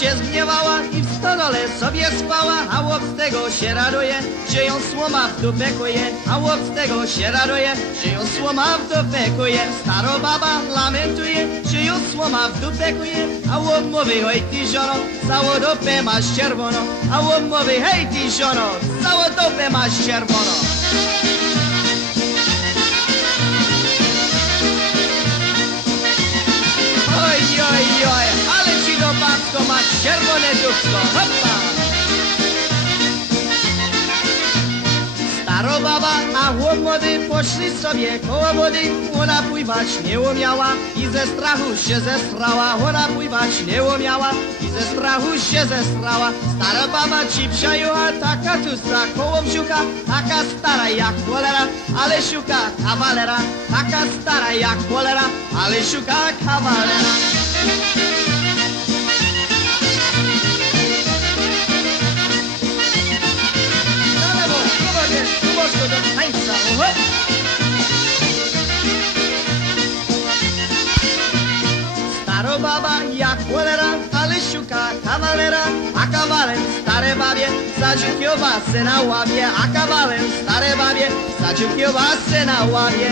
się zgniewała i w stodole sobie spała, a łop z tego się raduje, że ją słoma w dupę kuje, a łop z tego się raduje, że ją słoma w dupę kuje. Staro baba lamentuje, że ją słoma w dupę kuje, a łop mówi, hej ty żono, całą dupę masz czerwoną, a łop mówi, hej ty żono, całą dupę masz czerwoną. Oj, oj, oj, ale ci do babko masz czerwone dupko, hoppa! Staro baba, a chłop młody poszli sobie koło wody, ona pływać nie umiała i ze strachu się zestrała, ona pływać nie umiała i ze strachu się zestrała. Stara baba ci przejęła, taka tusta koło brzucha, taka stara jak cholera, ale szuka kawalera, taka stara jak cholera, ale szuka kawalera. Do tańca, staro baba jak cholera, ale szuka kawalera, a kawaler stare babie zadził kiełbasy na łabie, a kawaler stare babie zadził kiełbasy na łabie.